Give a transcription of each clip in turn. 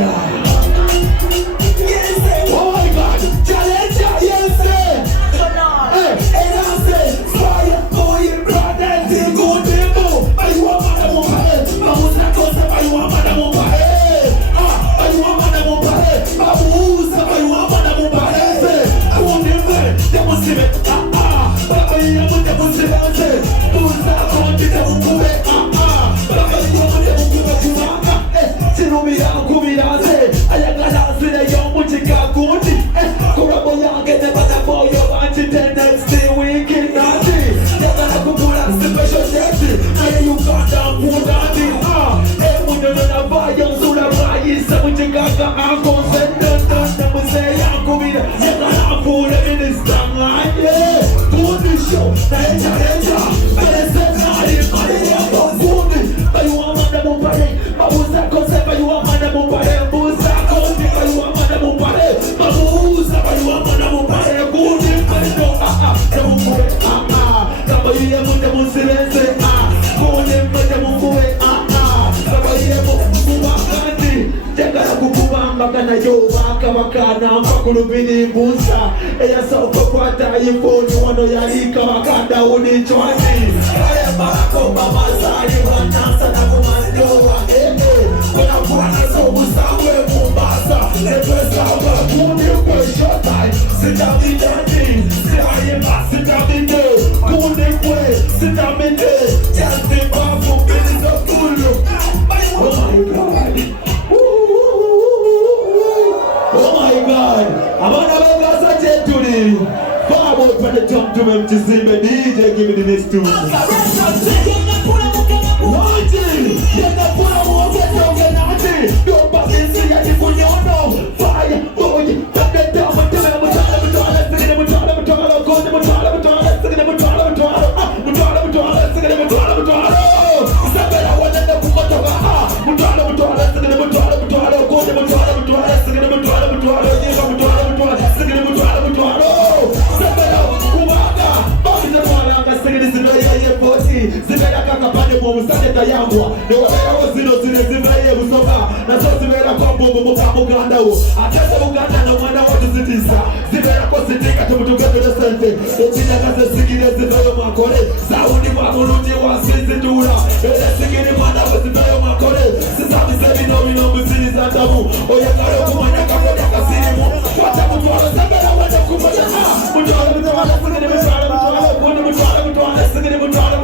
Oh my God, challenge, yes, and I say, fire, boy, brother, take good demo. I want Madame Mompahe, I was not going to I want Madame Mompahe. I want Madame Mompahe, I want Madame Mompahe. I want them there, they must see it. I want them to see it. Who's that going to them? Kana yo waka wakana makulubini busa eya soko kwata ifoni wano yalika wakanda unichwani aya barako mama zari wanasa na kumanyowa kuna kuwana sobu sawe Mombasa nepesa wakuni kwe shotai sitamidani siayema sitamide kuni kwe sitamide jazbi babu bilizo kulu. Oh my God. Oh my God, I'm on a mega today. Far out from the top to him to see me DJ, give me the next tune. Don't pass in, see ya, if you know. Fire, boy, put the down, but tell them, zimera kaka pande mu musate tayambwa ne wabera zino zine zimeye busoka na so zimera kwa bombo mu kamuganda wo akaze buganda na mwana wa tuzitisa zimera ko sitika tumutugabe na sente ekinya kaze sigire zivayo makole saundi wa mulungi wa sizitura ele sigire mwana wa zivayo makole sisabi sebino bino muzini za tabu oyagalo kumanya kakoda kasirimu kwata mutwalo zimera wanda kumanya mutwalo mutwalo sigire mutwalo mutwalo sigire mutwalo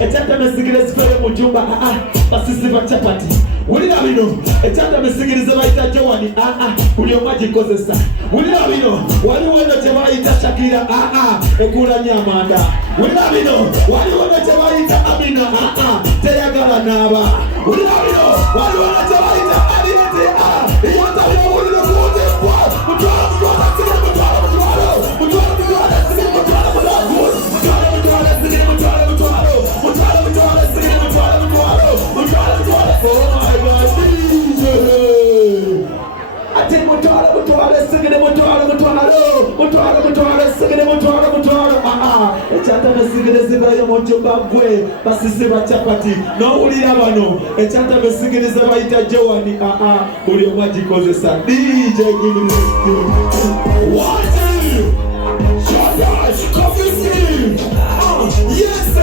Echata mesigiriza fere mujumba basisi bachapati ulira bino echata mesigiriza baita Jowani kuli omaji kozesa ulira bino wali wano tebayita Shakira ekula nyamanda ulira bino wali wano tebayita Amina teyagala naba ulira bino wali wano tebayita Aliete iyota ulira kude kwa mutwala sigire mutwala sigire mutwala oh my God, DJ! I take mutwala sigire mutwala sigire mutwala echata mesigire zivayo mujumba gwe basisi bachapati no ulira bano echata mesigire zabayita Jowani uli omwajikozesa DJ give me this what Shadash coffee skin yes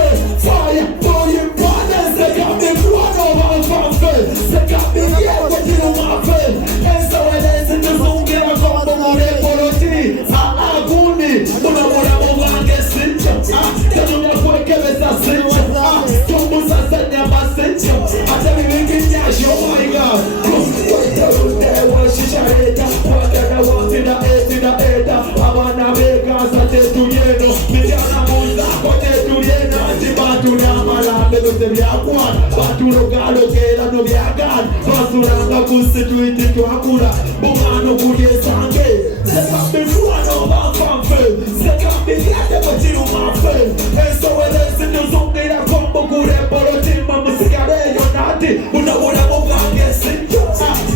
fire boy partner they got me one over fanfare they got me yeah what you know my friend and so I listen to song get a combo more politi aguni una mora mwange sincha kama kwa kebeza sincha tombo sasa na masincha hata mimi kinyasho oh my God what the was shishareta what the was in the eta abana bega sate tuyeno mijana muza kote tuyena jibatu na malande dote byakwa batulo galo kera no byagan basuranga kusituiti twakula bumano kudye sange sekabe fuano bamfamfe sekabe yate batiru mafe eso welese nuzonge ya kombo kure polotima musigare yonati unabona mugange sinjo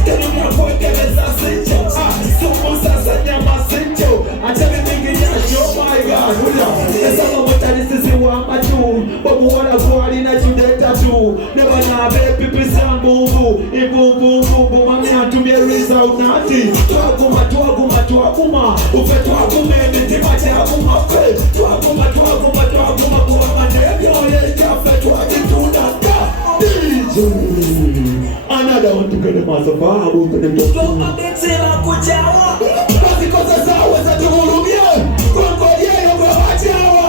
tenu mwakoike lesa boo. Never know baby people sound boo boo. If boo boo boo boo, mommy had to be a result naughty. Tuaguma, tuaguma, tuaguma. Ufe tuagume, miti mati aguma fe. Tuaguma, tuaguma, tuaguma, kuama nebi oye kafe tuagi tunaka. DJ. Another one to get the master far. I'm going to go. Basi kosa sawa za tuhurumie. Kongolie yongo wachawa.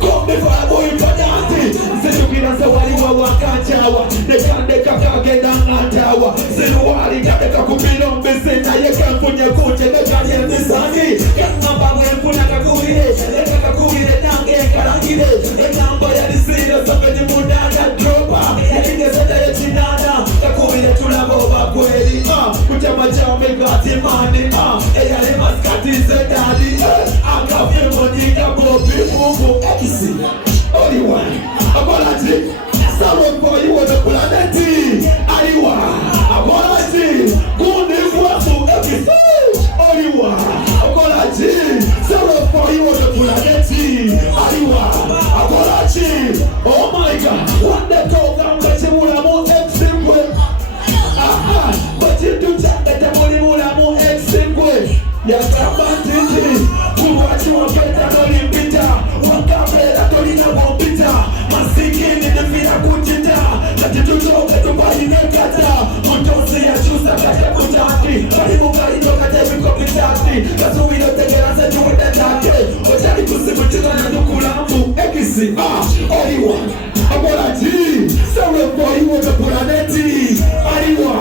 Kombe kwa boy padati. Sechukina se waliwa wakachawa. Nekande kakage na ngatawa. Sinuwali kadeka kupilo mbese. Na yeka mpunye kuche nekanye misani. Kama wempu na kakuhile. Eka kakuhile nange karangile. Enamba ya nisile soke ni mundana dropa. Ekinge seta ya chinana. Kakuhile tulaboba kweli. Kuchama chame gati mani. Eya le maskati zedali. Akavye monika bobi mungu. Ekisi. Only one. Apology. Someone for you on the planet. Aliwa. Apology. Kundi mwamu. Ekisi. Only one. Apology. Someone for you on the planet. Aliwa. Apology. Oh my God. What the dog I'm getting mula mo eximwe. But you do chat that the money mula mo eximwe. Ya kamba titi. Kuwachi waketa doli mpita. Wakabela doli na wampita. Masikini nifira kuchita. Katitutoke tumbali nekata. Montosi ya chusa kata kutaki. Karibu karibu kata viko pitaki. Kasumi no tegera se juwete take. Ojari kusimuchika na nukulambu. Ekisi, only one. Apology. Sorry for you on the planet. Aliwa.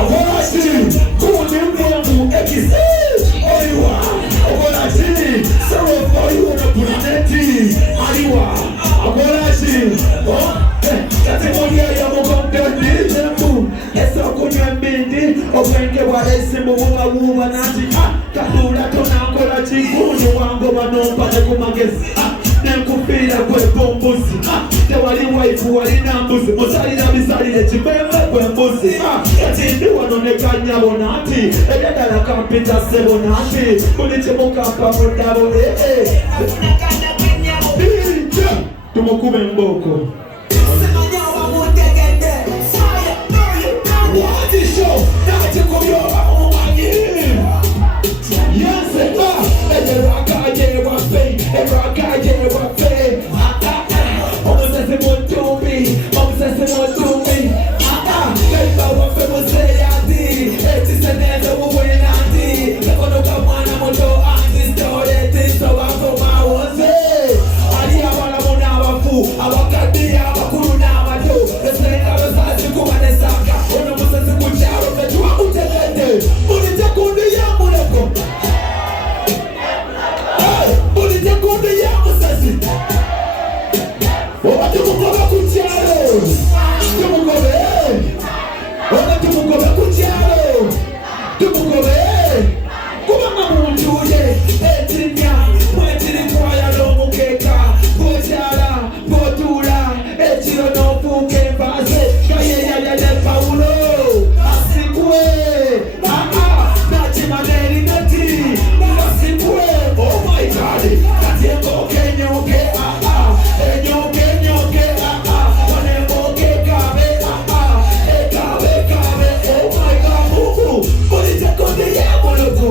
Apology. Kundi mwangu. Ekisi. Only one. Apology. Sorry for you on the planet. Aliwa. Apology. Kati moja ya mkonde jambu. Esa kunywa mbindi. Openke wa esi muwa uwa nati. Kadula tonangola chikuni wango wanompa nekumagezi. Nekufira kwe pombuzi. Tewali waifu wali nambuzi. Musali na misali ya chimeme kwe mbuzi. Yatindi wanonekanya bonati. Edada na kampita se bonati. Kulichimuka pa mundabo. Tumokube mboko. What is show? Not to come your own yes, and the rakaje wa fe, and rakaje wa fe. Obsessive what to me, obsessive what to me. Kaiba wa fe mo say ati, eti seneza wo we nati. Kono kamana moto ati story ti so wa ko ma wo say. Ali abala mona wa fu, awakadi abakuru na mato. Esenga basasi kumane saka. Ono musasi kucharo betwa utegende. Mulite kundi ya muleko. Mulite kundi ya musasi. Oba tumukobe kucharo. Tumukobe. Oba tumukobe kucharo. Tumukobe. Kumanga munjuye. Etinya. Mwetini kwa ya lomu keka. Kuchara. Potula. Etiro no fuke fase. Kaye ya de paulo. Asikwe. Nachi maneri neti. Asikwe. Oh my God. Katiengo kenyoke. Enyoke. Wanemoke kabe. Kabe. Oh my God. Polite konde ya moloto.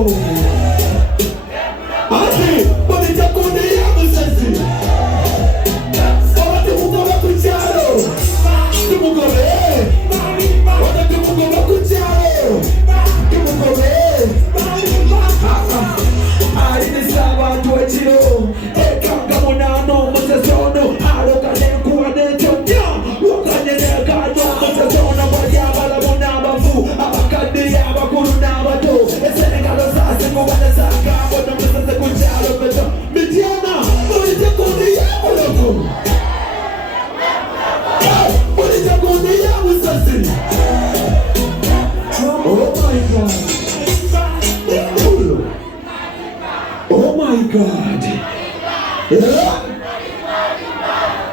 Ati. Polite konde ya musasi. Oba tumukobe kucharo. Tumukobe. Oba tumukobe kucharo. Tumukobe. Alini saba tuwechiro. Ekanga monano musesono. Alokane kuwane chonya. Wakane nekano musesono. Wajabala munabafu. Abakandi abakuru nabato. Esenegalo sase kuwane saka. Bono musase kucharo beto. Mitiana. Mulite kundi ya muloko. Mulite kundi ya musasi. Oh my God. Oh my God. Yeah.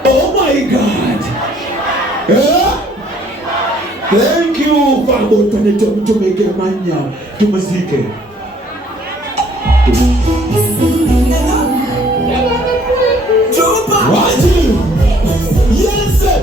Oh my God. Yeah. Thank you for going to make a mania to music. Yes, sir.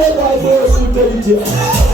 Why boy shoot it?